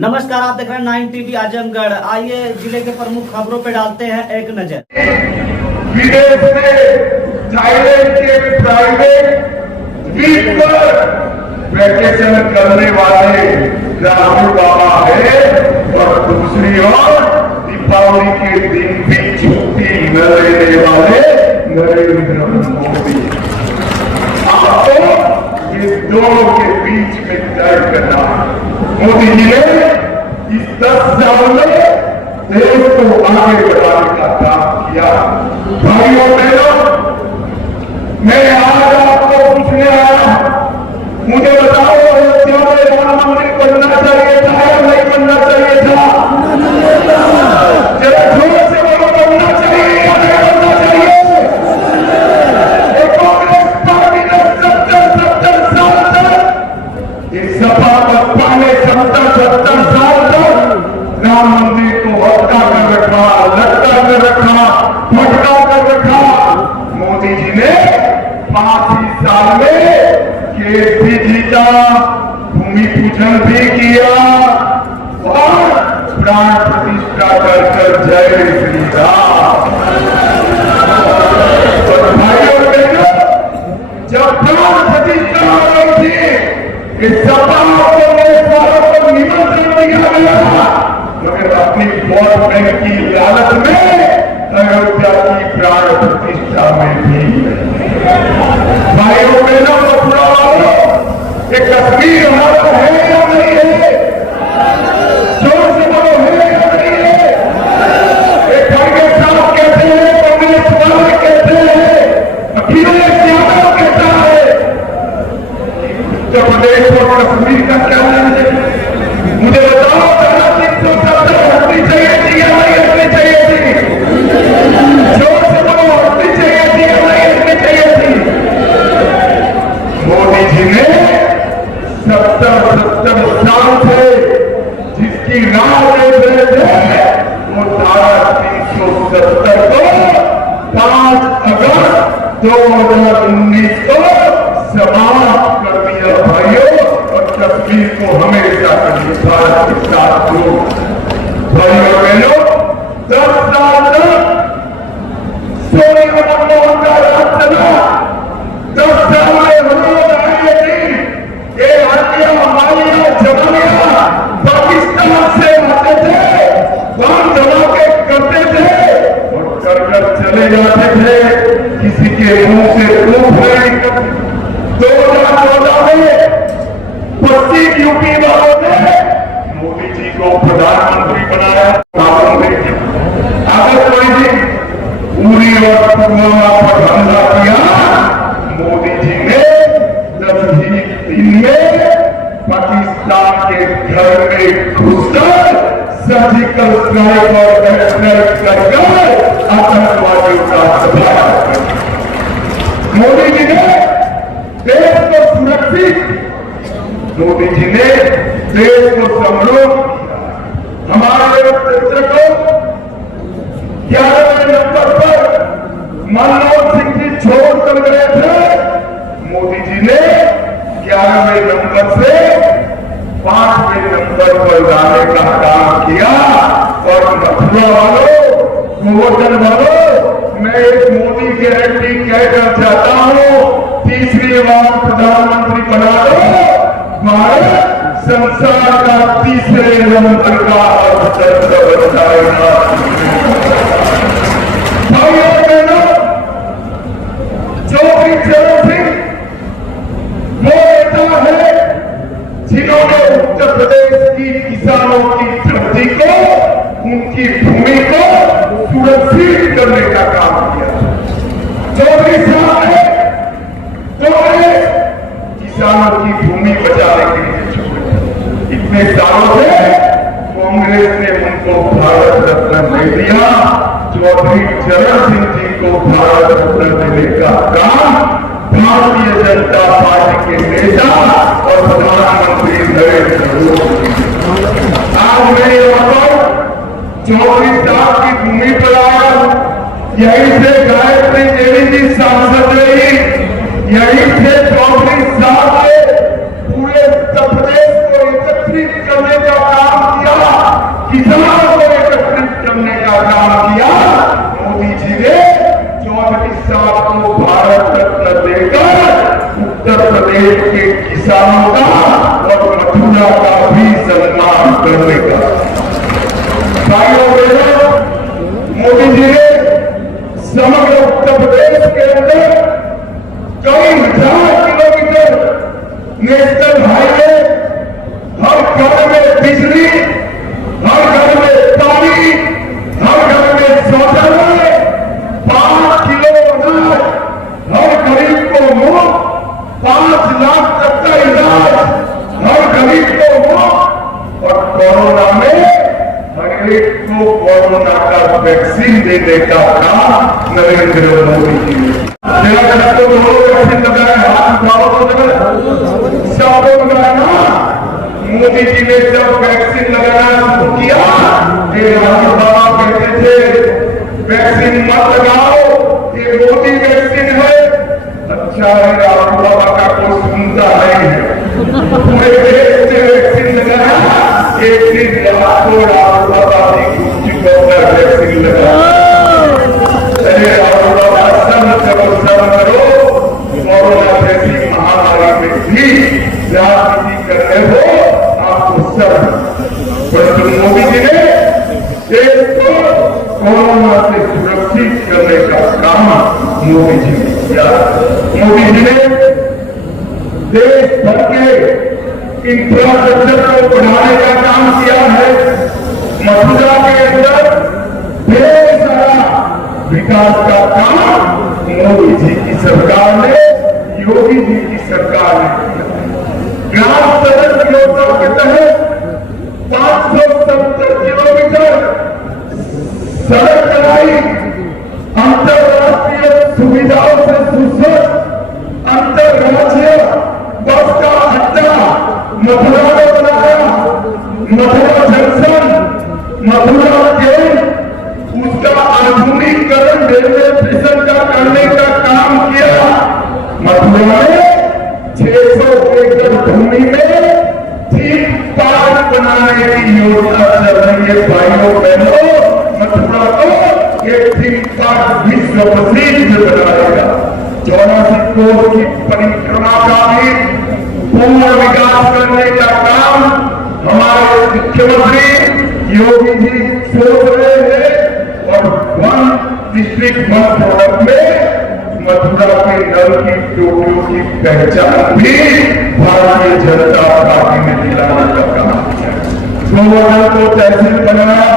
नमस्कार, आप देख रहे हैं 9 टीवी आजमगढ़। आइए जिले के प्रमुख खबरों पे डालते हैं एक नजर। विदेश से थाईलैंड के प्राइवेट द्वीप पर वैकेशन करने वाले राहुल बाबा है और दूसरी ओर दीपावली के दिन भी छुट्टी न लेने वाले नरेंद्र मोदी। आपको ये दोनों के बीच में तय करना है। मोदी जी ने इस 10 साल में देश को आगे बढ़ाने का काम किया। भाइयों बहनों, मैं आज आपको पूछने आया, मुझे बताओ अयोध्या में राम मंदिर बनना चाहिए था या नहीं बनना चाहिए था? जरा जोर से बोलो, बनना चाहिए या नहीं बनना चाहिए? कांग्रेस पार्टी ने 70 साल तक इस सपा बसपा ने 70 साल तक राम मंदिर को हत्या कर रखा, लटका कर रखा, भटका कर रखा। मोदी जी ने 5 ही साल में केस भी जीता, भूमि पूजन भी किया और प्राण प्रतिष्ठा कर जय श्री राम। और भाइयों बहनों, जब प्राण प्रतिष्ठा हो रही थी, इस सपा को को निमंत्रण दिया गया, मगर अपनी वोट बैंक की लालच में अयोध्या की प्राण प्रतिष्ठा में भी भाइयों बहनों मथुरा वालों, ये कश्मीर हमारा है या नहीं है? जोर से बोलो, है या नहीं है? एक खड़गे साहब कहते हैं, कांग्रेस वाले कहते हैं, अखिलेश यादव कहता है, उत्तर प्रदेश और कश्मीर का क्या है? मुझे बताओ, 370 हटनी चाहिए थी या नहीं हटनी चाहिए थी? जोर से बोलो, हटनी चाहिए थी या नहीं हटनी चाहिए थी? मोदी जी ने 70 साल से जिसकी राह देख रहे थे, वो धारा 370 को 5 अगस्त 2019 को समाप्त कर दिया भाइयों, और कश्मीर को हमेशा के लिए भारत के साथ जोड़। भाइयों बहनों, 10 साल तक सोनिया मनमोहन का राज चला। 10 साल में हम लोग आए दिन ये हटिया मालिया जमानिया पाकिस्तान से आते थे, वहां जमा के करते थे और कर चले जाते थे, किसी के मुंह से धूप नहीं। 2014 में 25 यूपी वालों ने मोदी जी को प्रधानमंत्री बनाया। अगर कोई दिन पूरी और पुलवामा पर हमला किया, मोदी जी ने 10 ही दिन में पाकिस्तान के घर में घुसकर सर्जिकल स्ट्राइक और एयर स्ट्राइक कर आतंकवादियों का सफाया किया। मोदी जी ने देश को सुरक्षित, मोदी जी ने देश को समृद्ध किया। हमारे लोकतंत्र को 11वें नंबर पर मनमोहन सिंह जी छोड़ कर गए थे, मोदी जी ने 11वें नंबर से 5वें नंबर पर लाने का काम किया। और मथुरा वालों, गोवर्धन वालों, मैं एक मोदी गारंटी कहकर चाहता हूं, तीसरी बार प्रधानमंत्री बना दो, भारत संसार का तीसरे नंबर का अर्थतंत्र बन जाएगा। भाइयों बहनों, चरण सिंह वो नेता है जिन्होंने उत्तर प्रदेश की किसानों की धरती को, उनकी भूमि को सुरक्षित करने का काम किया। 24 साल है कांग्रेस किसानों की भूमि बचाने के लिए छोड़ी। इतने सालों से कांग्रेस ने उनको भारत रत्न नहीं दिया। चौधरी चरण सिंह जी को भारत रत्न देने का काम भारतीय जनता पार्टी के नेता और प्रधानमंत्री नरेंद्र मोदी। आज मैं ये बताऊं, 24 साल की भूमि पर आया, यहीं से गायत्री देवी जी सांसद रही, यहीं से 24 साल में पूरे उत्तर प्रदेश को एकत्रित करने का काम प्रदेश के किसानों का और मथुरा का भी सम्मान करने का। भाइयों बहनों, मोदी जी ने समग्र उत्तर प्रदेश के अंदर कई हजार किलोमीटर नेशनल हाईवे, हर घर में बिजली, हर घर में पानी, हर घर में शौचालय, 5 किलो अनाज हर गरीब को मुफ्त, 5 लाख तक का इलाज हर गरीब को मुफ्त, और कोरोना में हर एक को कोरोना का वैक्सीन देने का काम नरेंद्र मोदी जी ने। वैक्सीन लगाया, हाथ उठाओ तो सबको लगाया ना। मोदी जी ने जब वैक्सीन लगाना शुरू किया, राहुल बाबा कहते थे वैक्सीन मत लगाओ, ये मोदी वैक्सीन है। अच्छा है, राहुल बाबा का कोई सुनता नहीं है। पूरे देश में वैक्सीन लगाया, एक दिन लाखों राहुल बाबा की कुर्सी पर वैक्सीन लगाया। अरे राहुल बाबा, सब करो, कोरोना जैसी महामारी में भी राजनीति करने हो आपको सब। परंतु मोदी जी ने देश को कोरोना से सुरक्षित करने का काम मोदी जी ने किया। मोदी जी ने देश भर के इंफ्रास्ट्रक्चर को बढ़ाने का काम किया है। मथुरा के अंदर ढेर सारा विकास का काम मोदी जी की सरकार ने, योगी जी की सरकार ने किया। ग्राम सड़क योजना के तहत 570 किलोमीटर सड़क बनाई, अंतरराष्ट्रीय सुविधाओं से सुसज्ज अंतरराज्यीय बस का अड्डा मथुरा में बनाया। मथुरा जंक्शन, मथुरा ट्रेन, उसका आधुनिकीकरण रेलवे स्टेशन का करने का काम किया। मथुरा में 600 एकड़ भूमि में थीम पार्क बनाने की योजना चल रही है। भाइयों बहनों, मथुरा को एक थीम पार्क विश्व प्रसिद्ध बनाएगा। 84 कोस की परिक्रमा का भी पूर्ण विकास करने का काम हमारे मुख्यमंत्री योगी जी सोच रहे हैं। और 1 डिस्ट्रिक्ट 1 प्रोडक्ट में मथुरा के नल की टोपियों की पहचान भी भारतीय जनता पार्टी ने दिलाने का काम किया। गोवर्धन को तहसील बनाया,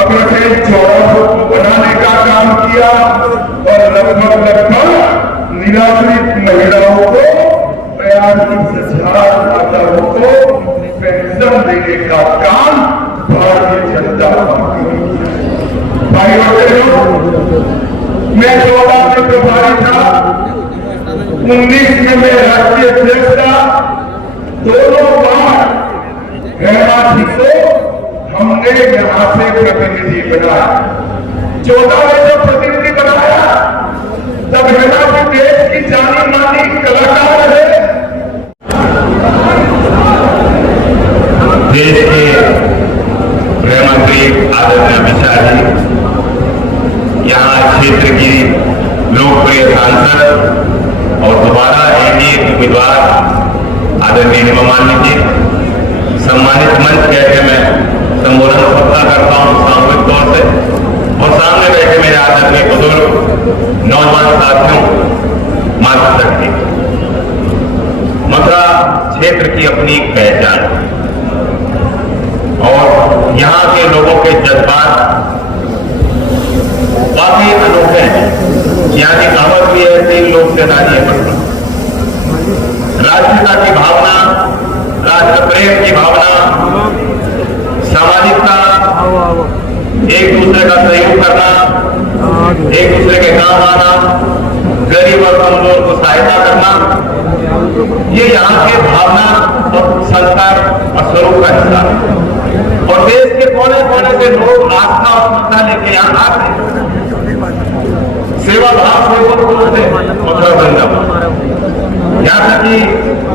अग्रसेन चौराहों को बनाने का काम किया, और लगभग निराश्रित महिलाओं को 42,000 माताओं को पेंशन देने का काम भारतीय जनता पार्टी ने किया। भाइयों बहनों, मैं 14 में प्रभारी था, 19 में मैं राष्ट्रीय अध्यक्ष था। दोनों बार हेमा जी को हमने यहां से प्रतिनिधि बनाया। 14 में जब प्रतिनिधि बनाया, तब हेमा जी देश की जानी मानी कलाकार है। देश के गृह मंत्री आदरणीय अमित शाह जी, यहाँ क्षेत्र की लोकप्रिय सांसद और दोबारा एनडीए के उम्मीदवार आदरणीय हेमा मालिनी जी, सम्मानित मंच कहकर मैं संबोधन करता करता हूँ सामूहिक तौर से, और सामने बैठे मेरे आदरणीय बुजुर्ग नौजवान साथियों, माता शक्ति। मथुरा क्षेत्र की अपनी पहचान और यहाँ के लोगों के जज्बात काफी अनोखे हैं। यहाँ की कहावत भी है, 3 लोग से राजी है मथुरा। राष्ट्रीयता की भावना, राष्ट्र प्रेम की भावना, सामाजिकता, एक दूसरे का सहयोग करना, एक दूसरे के काम आना, गरीब और कमजोर को सहायता करना, ये यहाँ के भावना और संस्कार और स्वरूप का हिस्सा है। और देश के कोने कोने से लोग आस्था और श्रद्धा लेके यहाँ आते हैं, सेवा भाव से मथुरा वृंदावन। यहाँ तक कि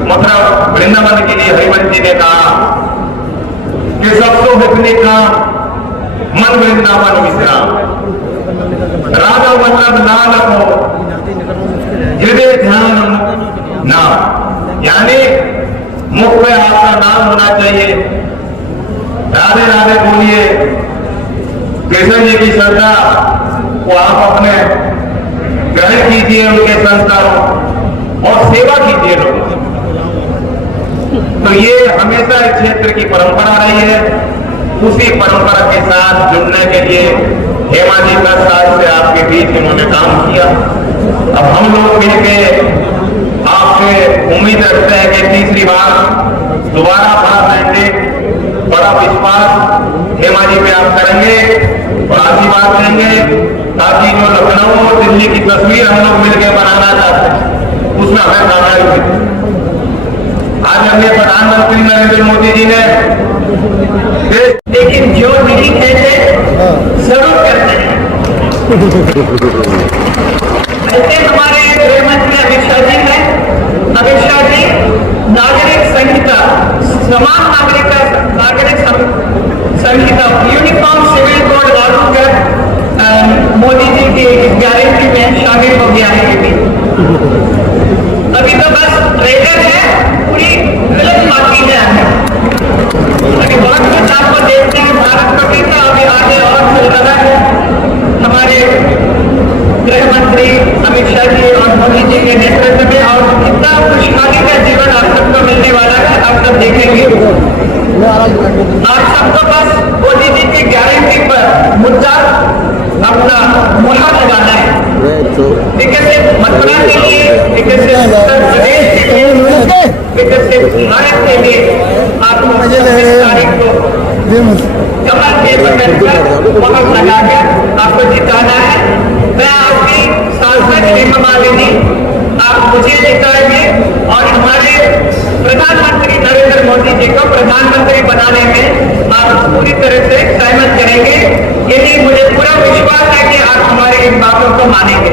मथुरा वृंदावन के लिए हरिवंश जी ने कहा कि सबको हितने का मन वृंदावन विश्राम, राधा वल्लभ लाल को हृदय ध्यान नाम, यानी मुख में आपका नाम होना चाहिए। राधे राधे बोलिए, कृष्ण जी की श्रद्धा को आप अपने ग्रहण कीजिए, उनके संस्कारों और सेवा कीजिए लोगों की। तो ये हमेशा इस क्षेत्र की परंपरा रही है। उसी परंपरा के साथ जुड़ने के लिए हेमा जी 10 साल से आपके बीच इन्होंने काम किया। अब हम लोग मिलकर आपसे उम्मीद रखते हैं कि तीसरी बार दोबारा बड़ा मैंडेट, बड़ा विश्वास हेमा जी पे आप करेंगे और आशीर्वाद देंगे, ताकि जो लखनऊ और दिल्ली की तस्वीर हम लोग मिलकर बनाना चाहते हैं उसमें हमें कामयाबी मिले। आज हमने प्रधानमंत्री नरेंद्र मोदी जी ने लेकिन जो नहीं कहते जरूर करते हैं। ऐसे हमारे गृह मंत्री अमित शाह जी हैं। अमित शाह जी नागरिक संहिता, समान नागरिक संहिता, यूनिफॉर्म सिविल कोड लागू कर मोदी जी की गारंटी में शामिल हो गया है। अभी तो बस ट्रेलर है, पूरी फिल्म बाकी है। अभी बहुत कुछ आपको देखते हैं। भारत को भी तो अभी आगे और चल रहा है। हमारे गृह मंत्री अमित शाह जी और मोदी जी के नेतृत्व में, और कितना खुशहाली का जीवन आप सबको मिलने वाला है, आप सब देखेंगे। आप सबको बस मोदी जी की गारंटी पर मुद्दा अपना मुहर लगाना है। विकसित मथुरा के लिए, विकसित उत्तर प्रदेश के लिए, विकसित भारत के लिए आपको 26 तारीख को कमल के बटन पर मुहर लगाकर आपको जिताना है। मैं आपकी सांसद हेमा मालिनी, आप मुझे जिताएंगे और हमारे प्रधानमंत्री नरेंद्र मोदी जी को प्रधानमंत्री बनाने में आप पूरी तरह से सहमत करेंगे। यही मुझे पूरा विश्वास है कि आप हमारी इन बातों को मानेंगे।